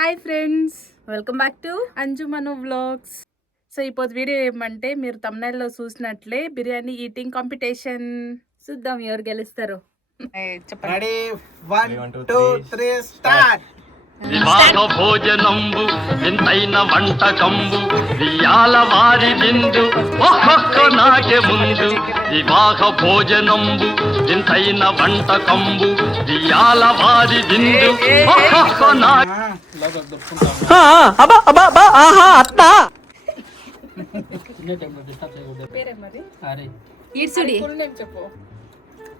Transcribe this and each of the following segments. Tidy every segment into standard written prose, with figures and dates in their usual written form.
Hi friends, welcome back to Anjumanu vlogs. So ఇప్పుడు video ఏమంటే మీరు తమ్నైల్లో చూసినట్లే బిర్యానీ ఈటింగ్ కాంపిటీషన్. చూద్దాం ఎవరు గెలుస్తారో. Ready 1 2 3 start. వివాహ భోజనంబు వింతైన వంటకంబు వియాల వారి విందు ఒక్కొక్క నాకే ముందు. వివాహ భోజనంబు వింతైన వంటకంబు వియాల వారి విందు ఒక్కొక్క నాకే.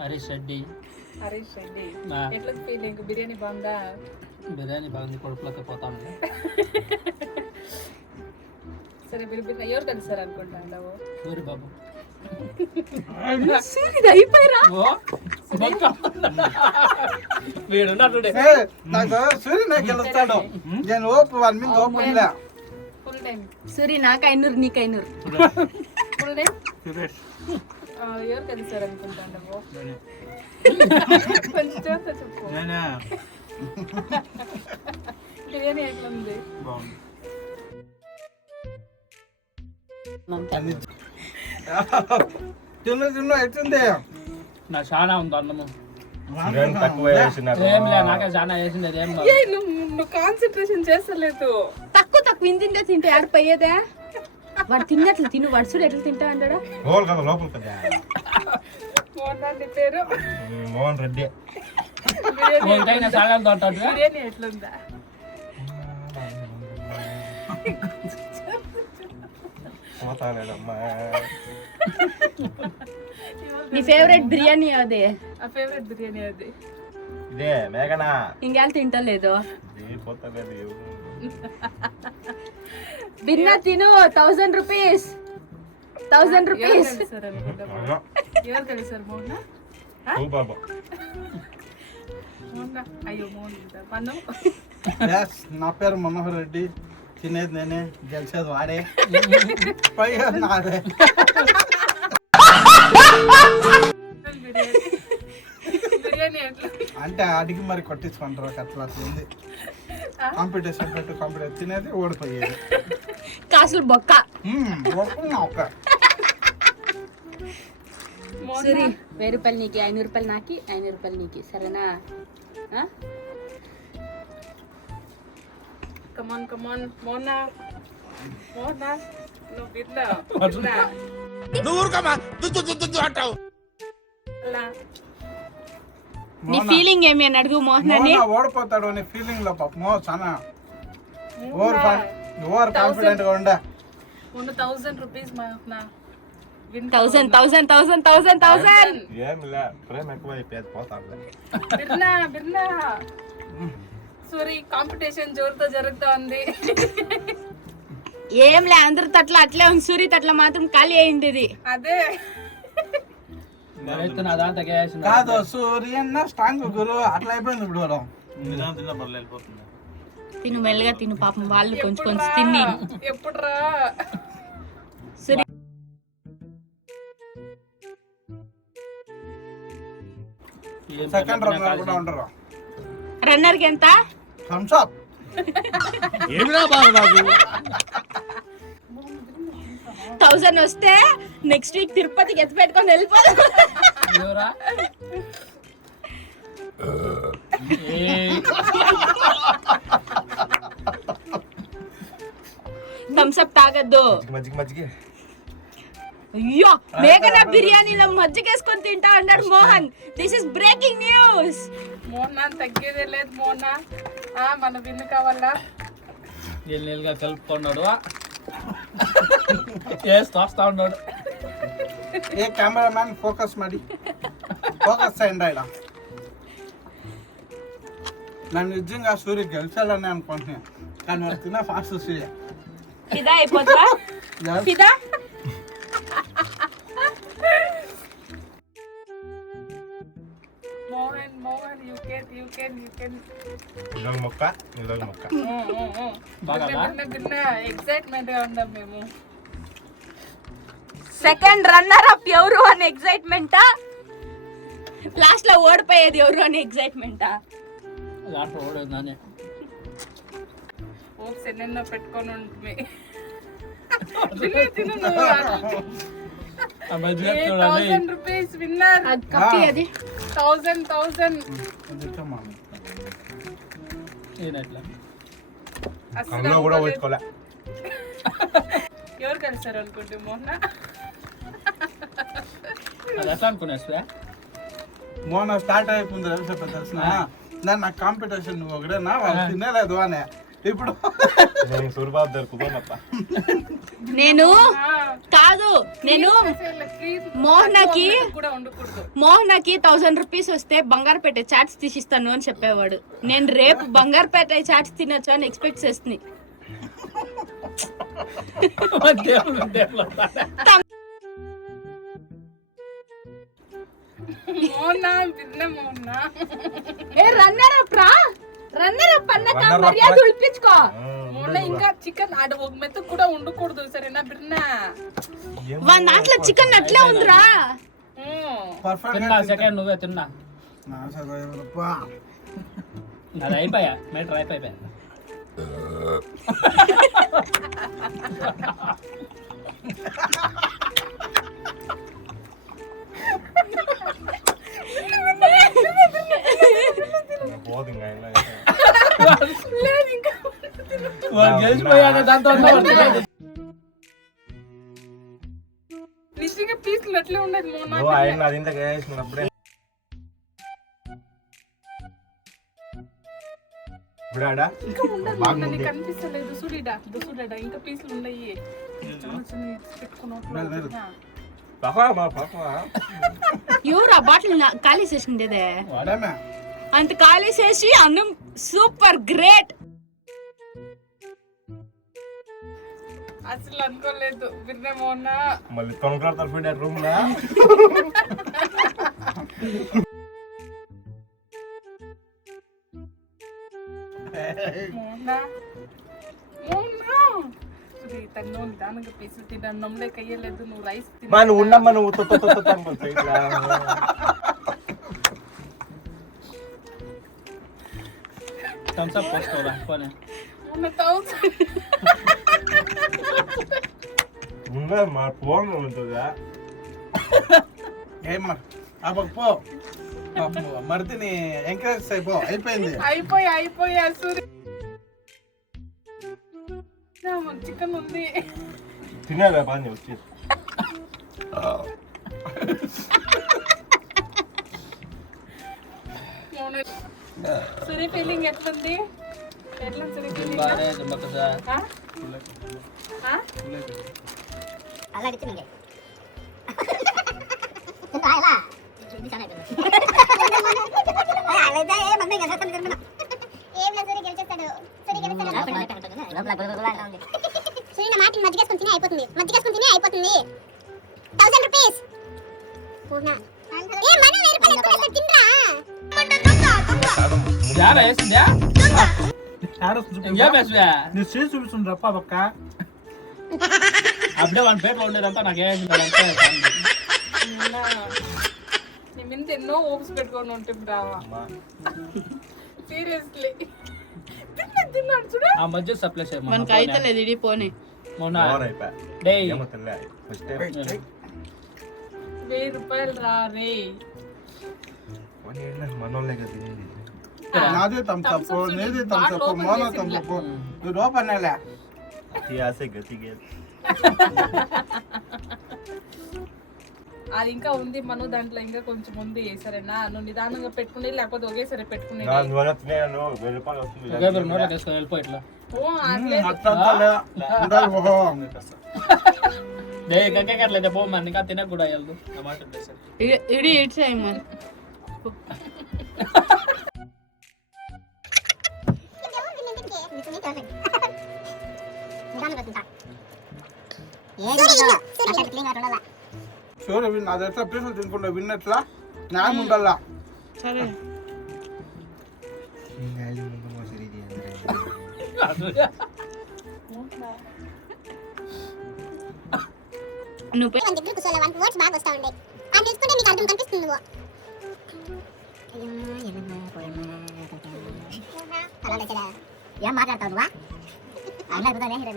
హరీష్ రెడ్డి. ఎట్లా ఫీలింగ్? బిర్యానీ బాగుందా? బిర్యానీ బాగుంది, కొడుకులకి పోతాము. సరే బిర్యానీ ఎవరు కలిసారు అనుకుంటావు? సూరి బాబు అయిపోయారా? వీడున్నాడు. నాకు సూర్య నాకు గెలుస్తాడు. నేను ఓపు 1 మినిట్ ఓపు ఇలా. ఫుల్ టైం సూరి నాకు 500 నీకు 500. ఫుల్ టైం ఎవరు కలిసారు అనుకుంటావు? కొంచెం చూస్తా చెప్పు. బిర్యానీ ఎట్లుంది? తిన్న ఎట్లుంది? నా చాలా ఉంది అన్నము. తక్కువ ఏం లే, నాకే చాలా వేసింది. ఏం నువ్వు కాన్సన్ట్రేషన్ చేస్తలేదు. తక్కువ ఇంత తింటే ఆడిపోయేదే. వాడు తిన్నట్లు తిను, వడుసుడు ఎట్లా తింటా అంటాడా? మోహన్ పేరు మోహన్ రెడ్డి. చాలా తోటాడు. బిర్యానీ ఎట్లుందా? నీ ఫేవరెట్ బిర్యానీ అదే? ఆ ఫేవరెట్ బిర్యానీ అది. ఇదే మేఘనా. ఇంకేం తింటలేదు. బిర్నా తిను. 1000 రూపీస్. 1000 రూపీస్. ఎవరు కలిసారు? మోహన్ అయ్యో మోహన్ పన్ను. నా పేరు మనోహర్ రెడ్డి. తినేది నేనే, గెలిచేది వాడే. పైగా నాదే. బిర్యానీ ఎట్లా అంటే అడిగి మరి కొట్టించుకుంటారు. అట్లా ఉంది కాంపిటీషన్. కాంపిటీషన్ తినేది ఓడిపోయేది. కాసులు బొక్క. ఒక సూరి 1000 రూపాయలు నీకు, 500 రూపాయలు నాకి, 500 రూపాయలు నీకు. సరేనా? కమాన్ కమాన్ మోనా మోనా నువ్వు బిర్లా నీ ఫీలింగ్ ఏమి అని అడుగు మోహన్ అని. ఓడిపోతాడు అనే ఫీలింగ్ లో పాపమో చాలా ఓవర్ కాన్ఫిడెంట్ గా ఉండే. 1000 రూపీస్ మోహనా. 1000 1000 1000 1000 1000. బిర్లా బిర్లా. సారీ, కాంపిటీషన్ జోరుతో జరుగుతా ఉంది. ఏంలే, అందరు తట్ల అట్లే ఉంది. సూరి తట్ల మాత్రం ఖాళీ అయింది ఇది. అదే కాదు సూర్యన్న స్ట్రాంగ్ గురు. అట్లా అయిపోయింది ఇప్పుడు. తిను మెల్లగా తిను, పాపం వాళ్ళు కొంచెం కొంచెం తిని. ఎప్పుడురా? సూరి సెకండ్ రన్నర్ కూడా ఉండరు. రన్నర్ కి ఎంత? Thums Up. ఏమిరా బాగా నాకు 1000 వస్తే నెక్స్ట్ వీక్ తిరుపతికి ఎత్తి పెట్టుకొని వెళ్ళిపోదాం. థమ్స్ అప్ తాగద్దు. అయ్యో, మేఘనా బిర్యానీలో మజ్జిగేసుకొని తింటా అన్నాడు Mohan. This is breaking news. Mohan తగ్గేదే లేదు. మోహన్ మన విన్ను కావాలా? నీళ్ళుగా కలుపుతున్నాడు. వేస్తా ఉన్నాడు. ఏ కెమెరామ్యాన్ ఫోకస్ ಮಾಡಿ ఫోకస్ చేయండి. ఇలా నన్ను నిజంగా సూర్య గెలిచాలని అనుకుంటున్నాను, కానీ వాడు తిన్న ఫాస్ట్ సూర్య. ఫిదా అయిపోతా. ఫిదా మోహన్ యు కెన్ బిర్నా. ఎక్సైట్మెంట్ గా ఉన్నాం మేము. సెకండ్ రన్నర్ అప్ ఎవరు అని ఎక్సైట్మెంటా? లాస్ట్ లో ఓడిపోయేది ఎవరు అని ఎక్సైట్మెంటా? దాంట్లో ఓడేది నానే. హోప్స్ ఎన్నెన్నో పెట్టుకొని ఉంటుంది. తిను నువ్వు. ఆ మధ్య చూడండి 1000 రూపీస్ విన్నర్. కప్పి అది 1000 ఏనట్లా కళ్ళలో కూడా పోయించుకోలే. ఎవరు కలిసారు అనుకుంటే మొన్న అది ఎట్లా అనుకున్నా మొన్న స్టార్ట్ అయిపోయింది రవి చెప్ప తెలిసిన దాన్ని నాకు కాంపిటీషన్ నువ్వు ఒకటేనా వాళ్ళు తినలేదు అనే. ఇప్పుడు సూర్యబాబు దొరుకుతానప్ప నేను కాదు నేను మోహనకి 1000 రూపీస్ వస్తే బంగారుపేట చాట్స్ తీసిస్తాను అని చెప్పేవాడు. నేను రేపు బంగారుపేట చాట్స్ తినొచ్చు అని ఎక్స్పెక్ట్ చేస్తుంది. రన్నర్ అప్ అన్నాక మర్యాద ఉల్పించుకో. ఇంకా చికెన్ ఆడ ఒక మెత్త కూడా ఉండకూడదు సరేనా బిర్నా. దాంట్లో చికెన్ అట్లే ఉందిరా. తిన్నా సెకండ్ నువ్వే తిన్నా. అది అయిపోయా మేటర్ అయిపోయా. పోదు ఇంకా గెలిచిపోయాడు దాంతో నిజంగా పీసులు అట్లే ఉండదు నువ్వు ఆయన అది ఇంత వేసినప్పుడే కనిపిస్తలేదు. చూడిడా ఇంకా పీసులు ఉన్నాయి. ఎవరు బాటిల్ ఖాళీ చేసిండేదే అంత ఖాళీ చేసి అన్నం సూపర్ గ్రేట్. అసలు అనుకోలేదు బిర్నా మొన్న మళ్ళీ కొనుక్కోడతారు ఫీడ్ రూమ్ లా. తను నిదానంగా పీసులు తిన్న అన్నంలో కయ్యలేదు. నువ్వు రైస్ నువ్వు ఉండమ్మా నువ్వు థమ్స్అప్ పోసుకోరా పోనీ. మా ఫోన్ ఉంటుందా ఏమా పో మరిదిని ఎంకరేజ్ అయిపో. అయిపోయింది అయిపోయా సూర్య చికెన్ ఉంది. తినేదా బాగా వచ్చి సూర్య ఫీలింగ్ ఎట్లుంది? ఎట్లా సూర్య ఫీలింగ్? బాగానే దుమ్మకదా అయిపోతుంది 1000 రూపీస్ వేసిందా చూపిస్తుంది రప్ప పక్క అప్పుడే వన్ పేట్లో ఉండేదంతా నాకు ఏమేసింది నీ మీద ఎన్నో ఓప్స్ పెట్టుకొని ఉంటుంది సీరియస్లీ. తిన్నాడు చూడ ఆ మధ్య సప్లై చేయమా మనకి అయితే లేదు ఇది పోనీ. మొన్న అయిపోయా డేయ్ 1000 రూపాయలు రే. మనోళ్ళే కదా తినేది. నాదే తమ్సప్పు నీదే తమ్సప్పు మోనో తమ్సప్పు నువ్వు లోపనేలే. అతి ఆశ గతిగే అది ఇంకా ఉంది మను దాంట్లో ఇంకా కొంచెం ఉంది. సరేనా నువ్వు నిదానంగా పెట్టుకుని లేకపోతే ఒకేసారి పెట్టుకుని నోట్లోకి వేసుకొని వెళ్ళిపో ఇట్లా. డే కక్కేకట్లయితే పో మన ఇంకా తినక కూడా వెళ్దు టమాటో ఇడి ఇట్స్ అయ్యి చూడు నాది ఎట్లా పీసులు తినుకుంటా విన్నట్లా న్యాయం ఉండాలా. సరే నువ్వు వర్డ్స్ బాగా వస్తా ఉండే అది తెలుసుకుంటే నీకు అర్థం కనిపిస్తుంది. నువ్వు ఏం మాట్లాడతావు నువ్వా? అయినా కుదరలే హీరో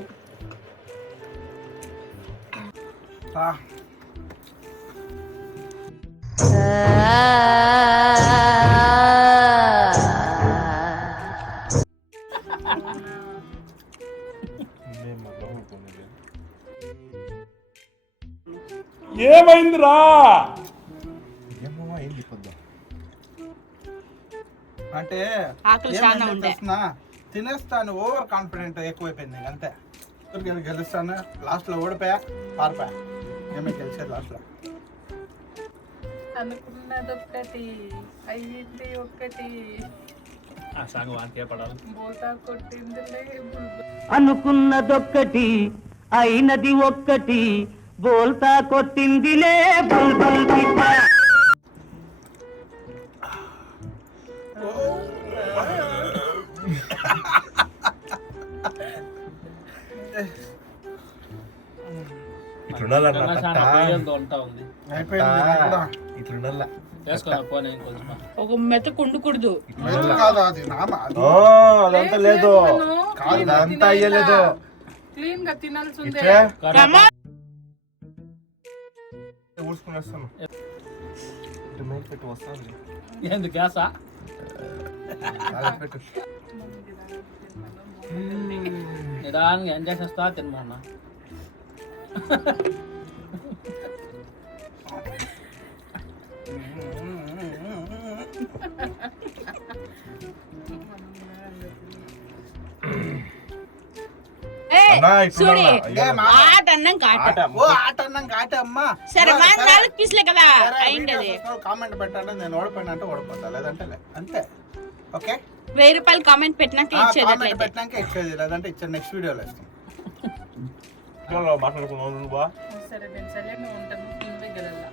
ఏమైందిరా? ఏమో ఏంది పొద్దు అంటే ఆకలి చాలా ఉండే. తెలుసునా, తినేస్తాను ఓవర్ కాన్ఫిడెంట్ ఎక్కువైపోయింది అంతే. గెలుస్తాను, లాస్ట్ లో ఓడిపోయా, పారిపోయా. ఏమీ గెలిచేది లాస్ట్ లో. అనుకున్నది ఒక్కటి అయ్యింది ఒక్కటి, ఆ సాంగ్ వానికే పడాలి. బోల్తా కొట్టిందిలే బుల్బుల్. అనుకున్నదొక్కటి అయినది ఒక్కటి బోల్తా కొట్టిందిలే బుల్బుల్ పిట్ట. ఇట్లుండాలన్నా చాలా పేరుతో ఉంటా ఉంది. అయిపోయింది నాకు కూడా. ఇట్లుండాల వేసుకో పోనీ ఇంకొంచెం. ఒక మెతుకు ఉండకూడదు. మెతుకు కాదు అది నామ, అది అదంతా లేదు, కాదు, అదంతా అయ్యలేదు. క్లీన్ గా తినాల్సి ఉంది. ఇట్లే రమా ఊడ్చుకుని వస్తాను. ఇటు మేలు పెట్టి వస్తాను. ఏంది గ్యాసా? అలా పెట్టు. నిదానంగా ఎంజాయ్ చేస్తా తినమన్నా. ఏ అన్నా, చూడి ఇట్లుండాలా? ఆట అన్నం కాట. ఆట ఓ ఆట అన్నం కాటే అమ్మా. సరే మన 4 పీసులే కదా అయిండది. కామెంట్ పెట్టండి, నేను ఓడిపోయినా అంటే ఓడిపోతా, లేదంటే అంతే. ఓకే, 1000 రూపాయలు కామెంట్ పెట్టినాక ఇచ్చేది కామెంట్ అట్లయితే. పెట్టినాక ఇచ్చేది, లేదంటే ఇచ్చే నెక్స్ట్ వీడియోలో ఇస్తాం. మాట్లాడుకున్నావు నువ్వు. సరే నేను సైలెంట్ గా ఉంటాను, నువ్వే గెలల్లా.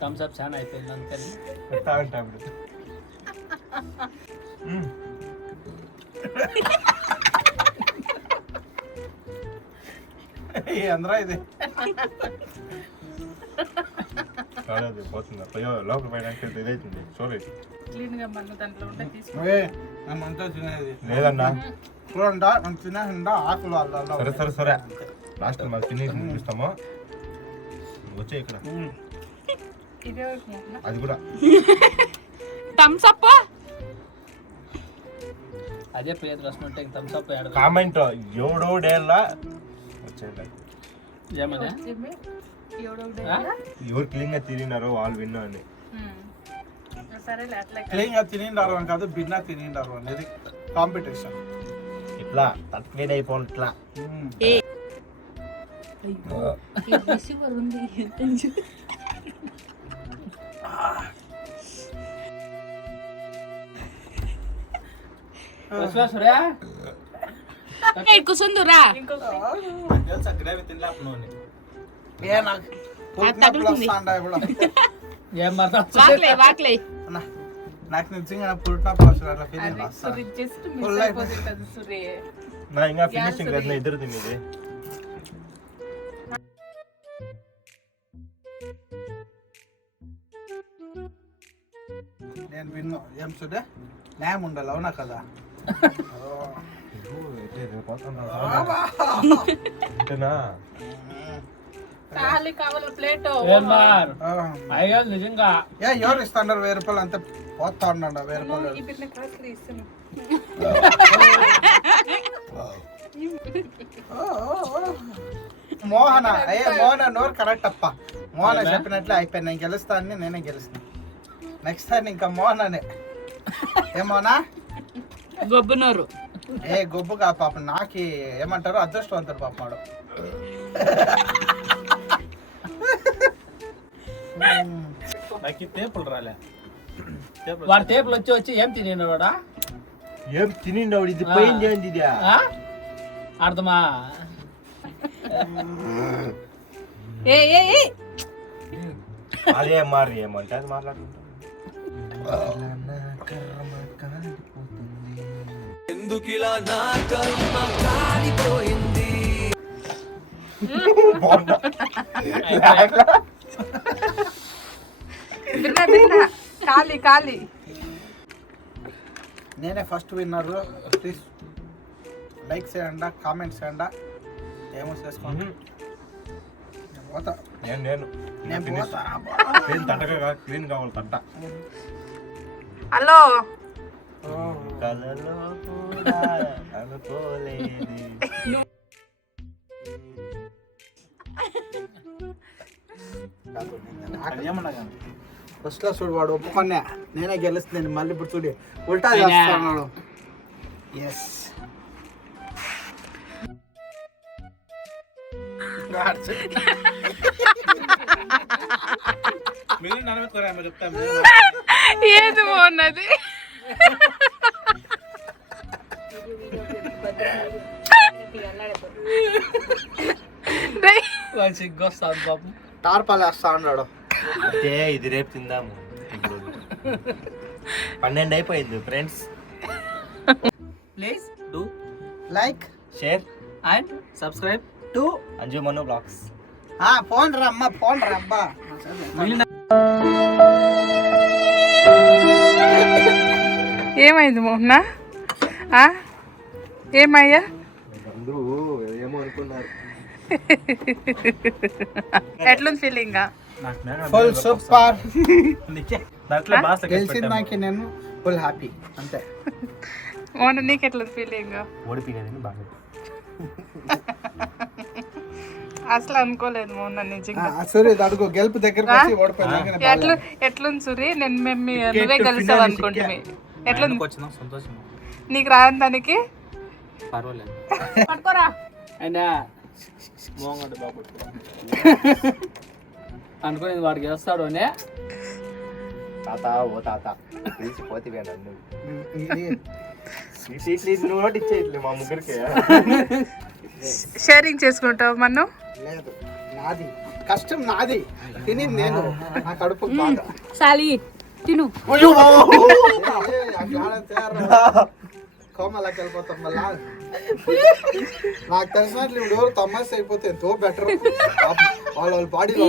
థమ్స్ అప్ చాలా అయిపోయింది అంతే. పెట్టా అంటే అప్పుడు. అందరూ ఇది కాలేదు పోతుంది. అయ్యో లోపల పైన ఇదైతుంది. సారీ క్లీన్ గా మన దాంట్లో ఉంటే తీసుకో. మేమంతా తినేది లేదన్నా. చూడండి, మనం తినేసిండా ఆకులు అల్లలో. సరే సరే సరే, లాస్ట్ మాకు తినేసి చూపిస్తాము. వచ్చే ఇక్కడ ఇదే వరకు అది కూడా థమ్స్ అప్. అదే పేరు రాసినట్టే థమ్స్ అప్ యాడ్. కామెంట్ ఎవడోడేలా వచ్చేయాలి. ఏమన్నా ఎవరు క్లీన్ గా తిరిగినారో వాళ్ళు విన్నా అని. సరేలే అట్లా క్లీన్ గా తినిండారు అని కాదు, భిన్నా తినిండారు అనేది కాంపిటీషన్. ఇట్లా తక్కువ అయిపోవాలి ఇట్లా. రిసీవర్ ఉంది. సూర్యా కూర్చుందురా. ఏ నాకు పుట్టినప్పుడు వస్తాండా ఇప్పుడు. ఏం మాట్లాడుతున్నా? వాక్లే వాక్లే. అన్నా, నాకు నిజంగా పుట్టినప్పుడు వస్తుంది అట్లా ఫీలింగ్ వస్తా. సురి జస్ట్ మిస్ Full అయిపోతుంది కదా సురి. నా ఇంకా ఫినిషింగ్ కదా ఇద్దరు తినేది. నేను విన్ను ఏం చూడే న్యాయం ఉండాలి, అవునా కదా? అంతేనా? ఖాళీ కావాలి ప్లేట్. ఏం మార్ అయ్యో నిజంగా ఏ ఎవరు ఇస్తాండారు 1000 రూపాయలు? అంతే పోతా ఉన్నాడు 1000 రూపాయలు. ఈ పిల్ల కాస్త ఇస్తాను. మోహన మోహన నోరు కరెక్ట్ అప్ప. మోహన చెప్పినట్లే అయిపోయింది, నేను గెలుస్తాను, నేనే గెలుస్తాను. నెక్స్ట్ టైం ఇంకా మోహననే. ఏమోనా గొబ్బునోరు. ఏ గొబ్బుగా పాప, నాకి ఏమంటారు అదృష్టవంతుడు పాప వాడు. నాకు టేపులు రాలే. వాడు టేపులు వచ్చి వచ్చి ఏం తినేడు వాడా? ఏం తినిండవు ఇది పోయింది ఏంది ఇది? అర్థమా? ఏ ఏ ఏ అదే మారి ఏమంటే అది మాట్లాడుకుంటా. ఎందుకిలా నా కర్మ కాలిపోయింది. బాగుందా? బిర్నా ఖాళీ నేనే ఫస్ట్ విన్నర్. ప్లీజ్ లైక్ చేయండి, కామెంట్స్ చేయండి, ఏమో చేసుకోండి. నేను పోతా. నేను పోతా. క్లీన్ తట్టగా క్లీన్ కావాలి తట్ట. హలో కలలో కూడా అనుకోలేని ఏమన్నా కానీ ఫస్ట్ లో చూడు వాడు ఒప్పుకున్నా నేనే గెలుస్తుంది. మళ్ళీ ఇప్పుడు చూడు ఉల్టా చేస్తున్నాడు. ఎస్ మీరు నడవెత్తుకోరా చెప్తాను. ఏది బాగున్నది సిగ్గొస్తాను పాపం. తార్పాలు వేస్తా ఉన్నాడు. అంటే ఇది రేపు తిందాము. ఇప్పుడు 12 అయిపోయింది friends. Please do like share and subscribe to Anju Manu blogs. Phone రమ్మా, ఫోన్ రమ్మా. ఏమైంది మోహన ఏమయ్యా అందరూ ఏమో అనుకున్నారు. ఎట్లుంది ఫీలింగ్? Full super. దాంట్లో బాగా గెలిచిన నాకు నేను ఫుల్ హ్యాపీ అంతే. మోహన నీకు ఎట్లుంది ఫీలింగ్? ఓడిపోయినదని బాగా. అసలు అనుకోలేదు మోహన నిజంగా. సరే అడుగు గెలుపు దగ్గర ఓడిపోయినా ఎట్లుంది సురి? నువ్వే గెలుస్తావు అనుకుంటుంది. ఎట్లుంది? వచ్చినా సంతోషం. నీకు రాని దానికి పర్వాలేదు. పట్టుకోరా. అయినా మోంగడు బాబు అనుకునేది వాడికి వేస్తాడు అనే. తాత ఓ తాత తీసిపోతే నన్ను నువ్వు నోటి ఇచ్చేయట్లే మా ముగ్గురికి. షేరింగ్ చేసుకుంటావు మనం? లేదు, నాది కష్టం, నాది తిని నేను నా కడుపు బాగా. సాలి తిను. కోమలాకి వెళ్ళిపోతాం మళ్ళా. నాకు తెలిసినట్లు ఇప్పుడు ఎవరు తమాష అయిపోతే ఎంతో బెటర్. వాళ్ళ బాడీలో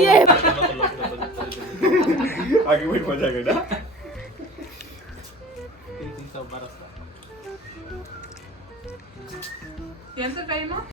ఎంత టైము?